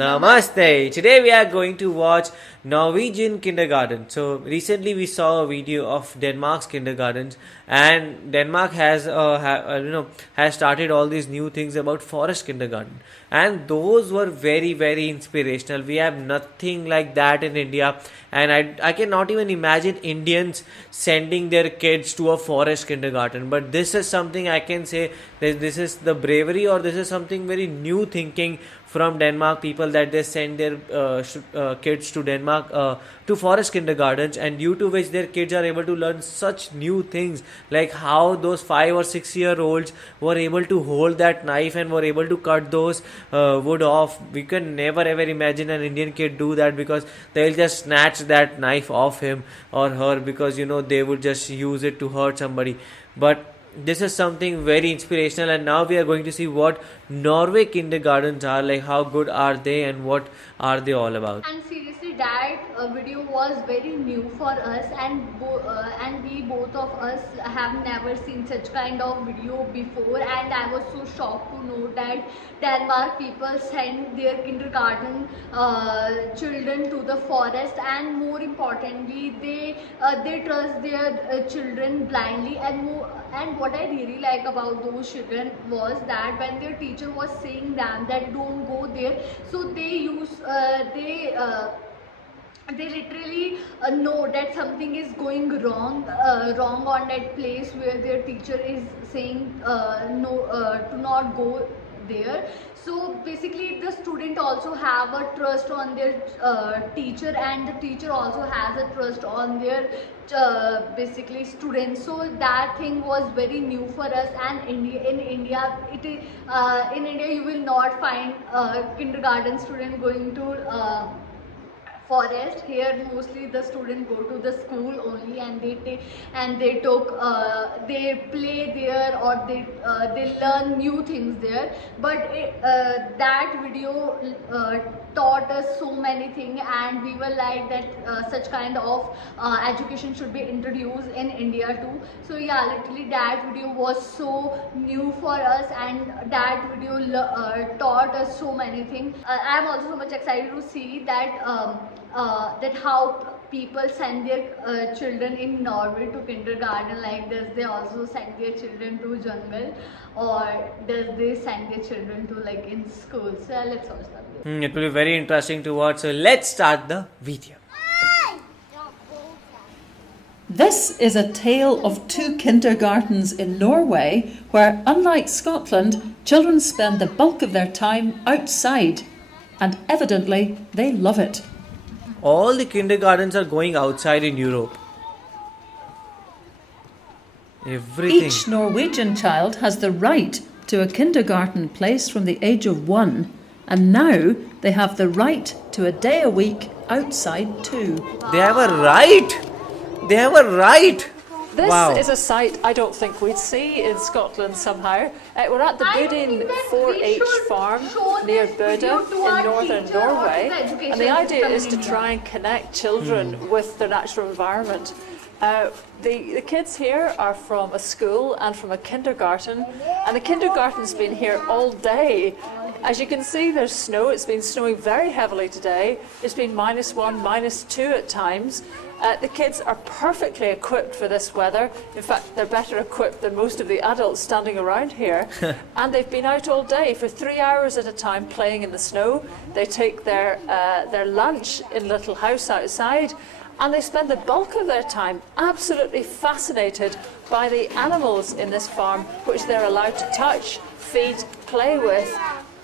Namaste. Today we are going to watch Norwegian Kindergarten. So recently we saw a video of Denmark's kindergartens, and Denmark has started all these new things about forest kindergarten, and those were very inspirational. We have nothing like that in India, and I cannot even imagine Indians sending their kids to a forest kindergarten. But this is something I can say that this is the bravery, or this is something very new thinking from Denmark people, that they send their kids to Denmark to forest kindergartens, and due to which their kids are able to learn such new things, like how those 5 or 6 year olds were able to hold that knife and were able to cut those wood off. We can never ever imagine an Indian kid do that, because they'll just snatch that knife off him or her, because they would just use it to hurt somebody. But this is something very inspirational, and now we are going to see what Norway kindergartens are like, how good are they, and what are they all about. And seriously, that video was very new for us, and we both of us have never seen such kind of video before, and I was so shocked to know that Denmark people send their kindergarten children to the forest, and more importantly they trust their children blindly. And what I really like about those children was that when their teacher was saying them that don't go there, so they literally know that something is going wrong on that place where their teacher is saying no, to not go there. So basically the student also have a trust on their teacher, and the teacher also has a trust on their basically students. So that thing was very new for us. And in India you will not find kindergarten student going to forest. Here mostly the students go to the school only, and they play there, or they learn new things there. But that video taught us so many things, and we were like that such kind of education should be introduced in India too. So yeah, literally that video was so new for us, and that video taught us so many things. I am also so much excited to see that that how people send their children in Norway to kindergarten. Like, does they also send their children to jungle, or does they send their children to like in school? So let's watch that video. It will be very interesting to watch. So let's start the video. This is a tale of 2 kindergartens in Norway where, unlike Scotland, children spend the bulk of their time outside, and evidently they love it. All the kindergartens are going outside in Europe. Everything. Each Norwegian child has the right to a kindergarten place from the age of 1, and now they have the right to a day a week outside too. They have a right! They have a right! This is a sight I don't think we'd see in Scotland somehow. We're at the Budin 4-H farm near Bøda in northern Norway, and the idea is to try and connect children with their natural environment. The kids here are from a school and from a kindergarten, and the kindergarten's been here all day. As you can see, there's snow. It's been snowing very heavily today. It's been -1, -2 at times. The kids are perfectly equipped for this weather. In fact, they're better equipped than most of the adults standing around here. And they've been out all day for 3 hours at a time playing in the snow. They take their lunch in a little house outside, and they spend the bulk of their time absolutely fascinated by the animals in this farm, which they're allowed to touch, feed, play with,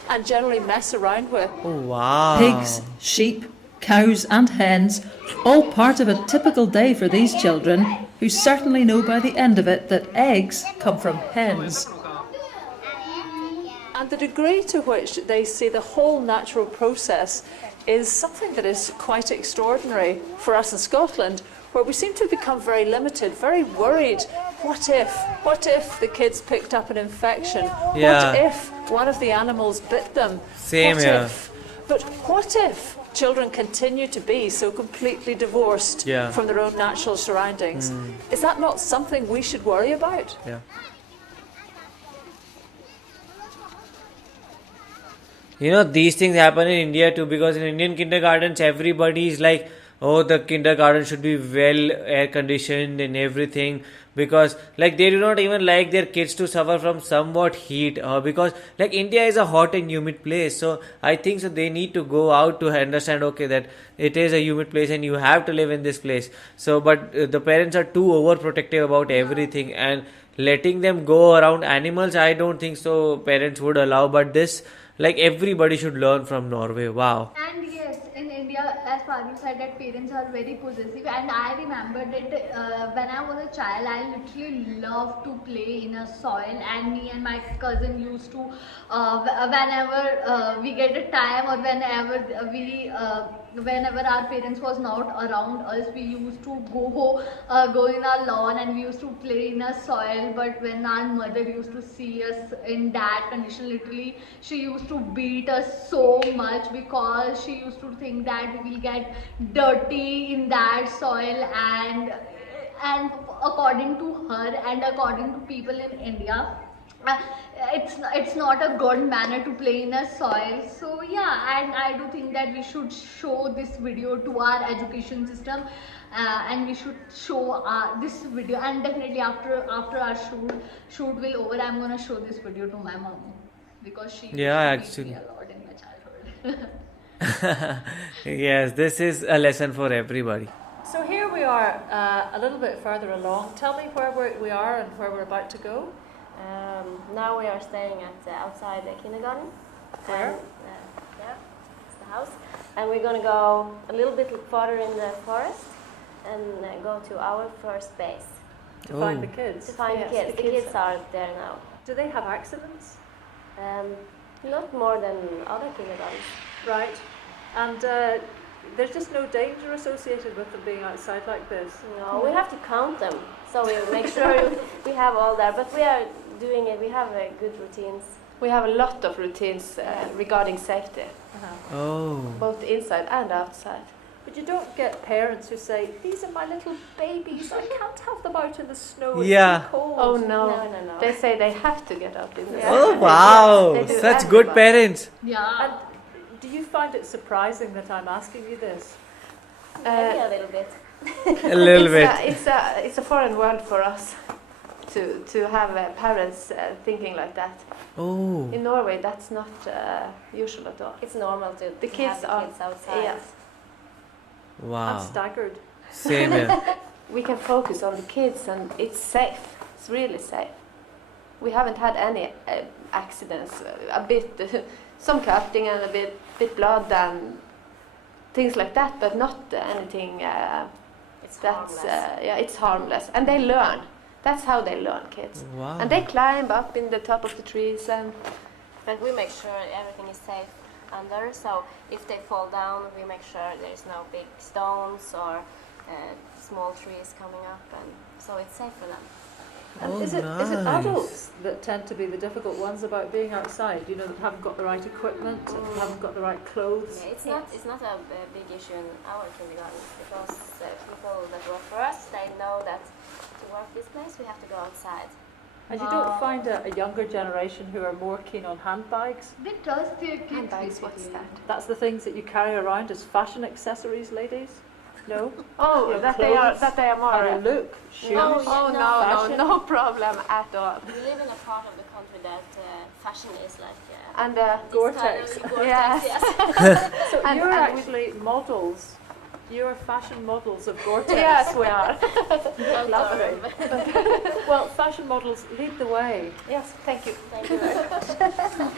and generally mess around with. Oh, wow. Pigs, sheep, cows and hens, all part of a typical day for these children, who certainly know by the end of it that eggs come from hens. And the degree to which they see the whole natural process is something that is quite extraordinary for us in Scotland, where we seem to have become very limited, very worried. What if the kids picked up an infection? Yeah. What if one of the animals bit them? Same here. But what if children continue to be so completely divorced from their own natural surroundings? Is that not something we should worry about? Yeah. You know, these things happen in India too, because in Indian kindergartens, everybody is like, oh, the kindergarten should be well air conditioned and everything, because like they do not even like their kids to suffer from somewhat heat, because like India is a hot and humid place. So I think so they need to go out to understand, okay, that it is a humid place and you have to live in this place. So, but the parents are too overprotective about everything, and letting them go around animals, I don't think so parents would allow. But this, like, everybody should learn from Norway. Wow. And yes, in India, as Parul said, that parents are very possessive. And I remember that when I was a child, I literally loved to play in a soil. And me and my cousin used to, whenever we get a time, or whenever our parents was not around us, we used to go in our lawn, and we used to play in a soil. But when our mother used to see us in that condition, literally she used to beat us so much, because she used to think that we will get dirty in that soil. And according to her and according to people in India, uh, it's not a good manner to play in a soil. So yeah, and I do think that we should show this video to our education system, and we should show this video. And definitely after our shoot will over, I'm gonna show this video to my mom, because she Yeah, used to beat me actually. a lot in my childhood. Yes, this is a lesson for everybody. So here we are, a little bit further along. Tell me where we are and where we're about to go. Now we are staying at outside the kindergarten. Where? And, yeah, it's the house. And we're going to go a little bit farther in the forest and go to our first base To find Oh. the kids. to find Yes, the kids. The kids are there now. Do they have accidents? Not more than other kindergartens. Right. And there's just no danger associated with them being outside like this. No, we have to count them. So we make sure we have all there. But we are doing it. We have good routines. We have a lot of routines regarding safety, Oh. both inside and outside. But you don't get parents who say, these are my little babies, I can't have them out in the snow, it's Yeah. too cold. Oh no. No. They say they have to get out in the Yeah. Oh, sun. wow. They do Such good everybody. parents. Yeah. And do you find it surprising that I'm asking you this? Maybe a little bit. A little bit. It's a foreign world for us to have parents thinking like that. Oh. In Norway, that's not usual at all. It's normal to The have kids the are kids outside. yes. I'm Wow. staggered. Same here. We can focus on the kids, and it's safe. It's really safe. We haven't had any accidents. A bit, some cutting and a bit blood and things like that, but not anything. It's That's harmless. it's harmless, and they learn. That's how they learn, kids. Wow. And they climb up in the top of the trees, and But we make sure everything is safe under. So if they fall down, we make sure there's no big stones or small trees coming up, and so it's safe for them. And Oh, is it nice. adults that tend to be the difficult ones about being outside? You know, that haven't got the right equipment, and haven't got the right clothes. Yeah, it's not a big issue in our kindergarten, because people that work for us, they know that to work this place we have to go outside. And you don't find a younger generation who are more keen on handbags? They trust their kids. handbags, what's basically. that? That's the things that you carry around as fashion accessories, ladies? No? Oh, Your that clothes they are more. Or a look? Shoes? No, Oh yeah, no, fashion. no problem at all. We live in a part of the country that fashion is like And this Gore-Tex. kind of Gore-Tex, Yes. yes. So And- you're and we- actually models. You're fashion models of Gore-Tex. yes, we are. Lovely. Well, fashion models, lead the way. Yes, thank you. Thank you very much.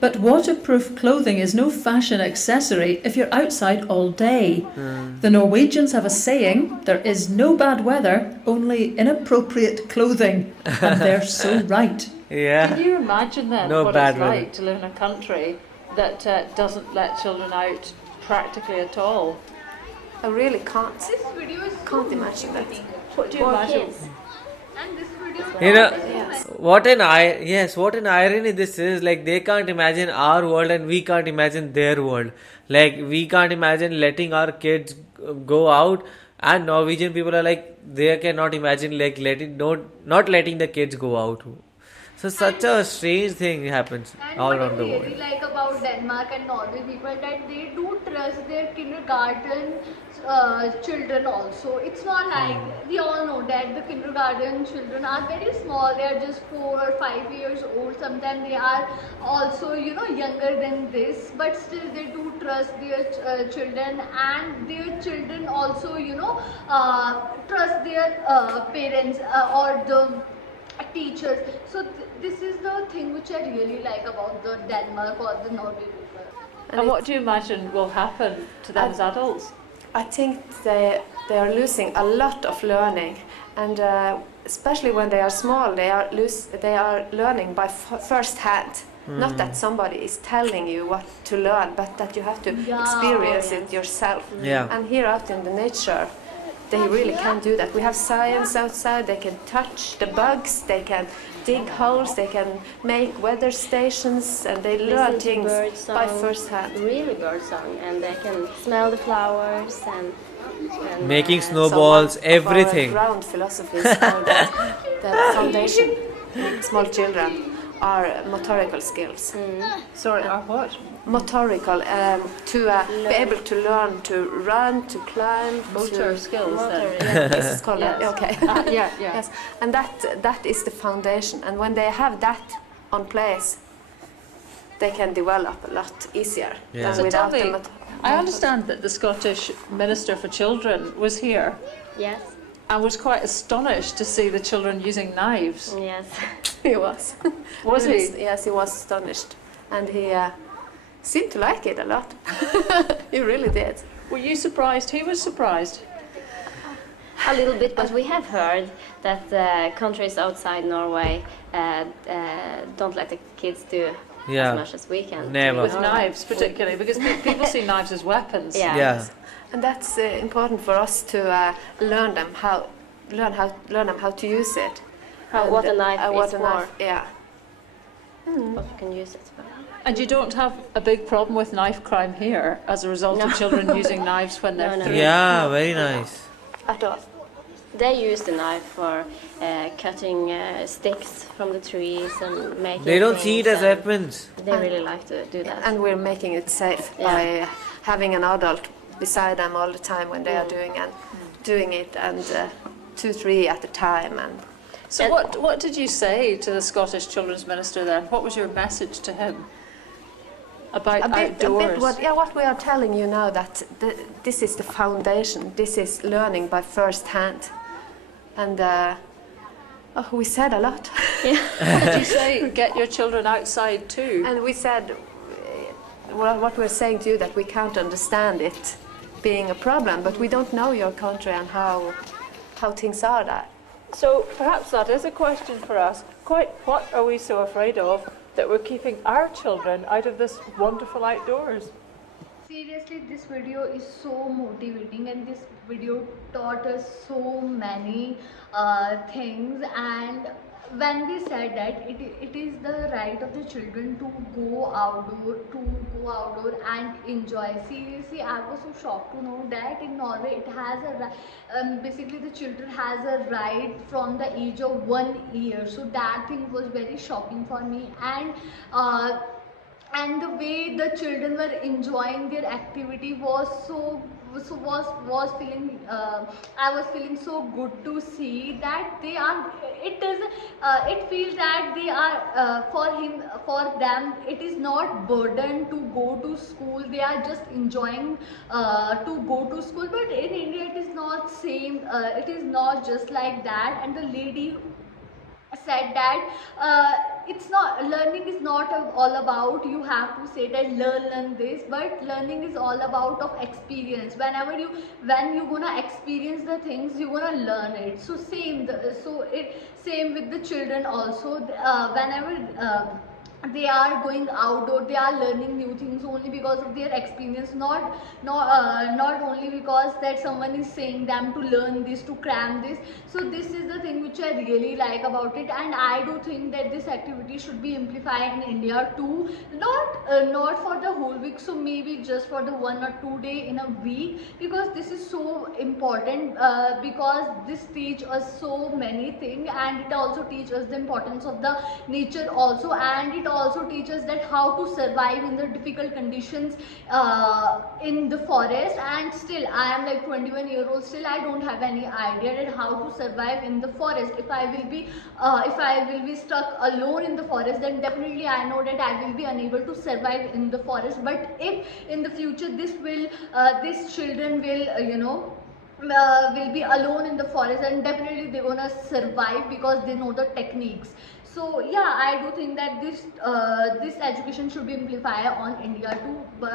But waterproof clothing is no fashion accessory if you're outside all day. The Norwegians have a saying, there is no bad weather, only inappropriate clothing. And they're so right. Yeah. Can you imagine then No what bad it's weather. like to live in a country that doesn't let children out practically at all? I really can't. This video is so Can't imagine that. motivating. What do you For imagine? kids. And this video is You know, Yes. what an irony this is. Like, they can't imagine our world and we can't imagine their world. Like, we can't imagine letting our kids go out, and Norwegian people are like, they cannot imagine like not letting the kids go out. So such a strange thing happens And all what I around the really world. like about Denmark and Norway people that they do trust their kindergarten children also. It's not like we all know that the kindergarten children are very small. They are just 4 or 5 years old. Sometimes they are also younger than this, but still they do trust their children, and their children also trust their parents or the teachers. So this is the thing which I really like about the Denmark or the Norway people. And what do you imagine will happen to them as adults? I think they are losing a lot of learning, and especially when they are small, they are learning by first hand. Not that somebody is telling you what to learn, but that you have to experience it yourself. Yeah. And here out in the nature, they really can do that. We have science outside. They can touch the bugs. They can dig holes. They can make weather stations, and they learn things by first hand. Really bird song, and they can smell the flowers and Making snowballs, everything. Our ground philosophies are that foundation in small children are motorical skills. Sorry, our what? Motorical, to be able to learn to run, to climb, Motor skills then. This is called Yes. okay. Yeah. Yes, and that is the foundation. And when they have that on place, they can develop a lot easier Yeah. than So without tell me, them. I understand that the Scottish Minister for Children was here yes, and was quite astonished to see the children using knives. yes. He was. Was he? Yes, he was astonished, and he seemed to like it a lot. He really did. Were you surprised? He was surprised. A little bit, but we have heard that countries outside Norway don't let the kids do Yeah. as much as we can. Never. With knives, particularly, because people see knives as weapons. Yeah. Yeah. And that's important for us to learn them how to use it. What a knife what is a for. knife, yeah. What you can use it for. And you don't have a big problem with knife crime here as a result of children using knives when they're No. three? Yeah, very nice. At all. They use the knife for cutting sticks from the trees and making. They don't see it things, as and weapons. They really like to do that. And we're making it safe Yeah. by having an adult beside them all the time when they are doing it, and 2-3 at a time. And So what did you say to the Scottish Children's Minister then? What was your message to him about outdoors? what we are telling you now, that this is the foundation. This is learning by first hand, and we said a lot. Did you say get your children outside too? And we said what we're saying to you, that we can't understand it being a problem, but we don't know your country and how things are there. So perhaps that is a question for us. What are we so afraid of that we're keeping our children out of this wonderful outdoors? Seriously, this video is so motivating, and this video taught us so many things. And when we said that it is the right of the children to go outdoor and enjoy. Seriously, I was so shocked to know that in Norway it has basically the children has a right from the age of 1 year. So that thing was very shocking for me. And the way the children were enjoying their activity was feeling I was feeling so good to see that they are it feels that they are for them it is not burden to go to school. They are just enjoying to go to school. But in India it is not same. It is not just like that. And the lady said that it's not, learning is not all about you have to say that learn this, but learning is all about of experience. When you gonna experience the things, you gonna learn it. So same with the children also. Whenever they are going outdoor, they are learning new things only because of their experience, not only because that someone is saying them to learn this, to cram this. So this is the thing which I really like about it, and I do think that this activity should be amplified in India too, not for the whole week, so maybe just for the 1 or 2 day in a week, because this is so important, because this teach us so many things, and it also teaches us the importance of the nature also, and it also teaches that how to survive in the difficult conditions in the forest. And still I am like 21-year-old, still I don't have any idea that how to survive in the forest. If I will be stuck alone in the forest, then definitely I know that I will be unable to survive in the forest. But if in the future these children will will be alone in the forest, and definitely they're gonna survive because they know the techniques. So yeah, I do think that this education should be amplified on India too,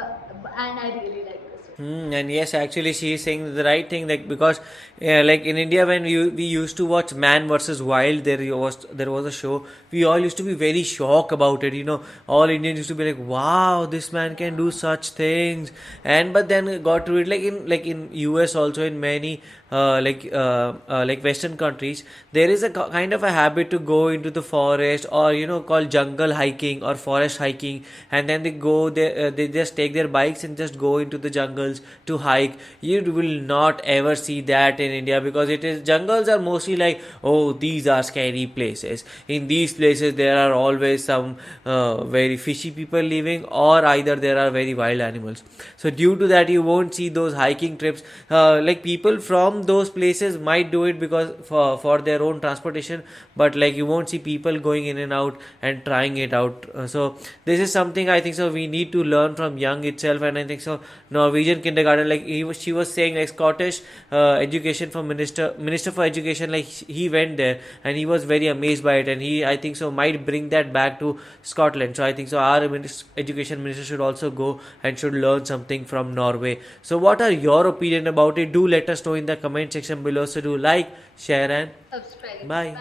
and I really like this. And yes, actually, she is saying the right thing. Like, because, like in India, when we used to watch Man versus Wild, there was a show. We all used to be very shocked about it. All Indians used to be like, "Wow, this man can do such things." And but then got to it, like in US also, in many like Western countries, there is a kind of a habit to go into the forest, or called jungle hiking or forest hiking, and then they go there. They just take their bikes and just go into the jungles to hike. You will not ever see that in India, because jungles are mostly like, oh, these are scary places. In these places there are always some very fishy people living, or either there are very wild animals. So due to that, you won't see those hiking trips. Like, people from those places might do it because for their own transportation, but like you won't see people going in and out and trying it out. So this is something I think so we need to learn from young itself. And I think so Norwegian Kindergarten, like she was saying, like Scottish education for minister for education, like he went there and he was very amazed by it, and he, I think so, might bring that back to Scotland. So I think so our education minister should also go and should learn something from Norway. So what are your opinion about it? Do let us know in the comment section below. So do like, share, and Subscribe. bye.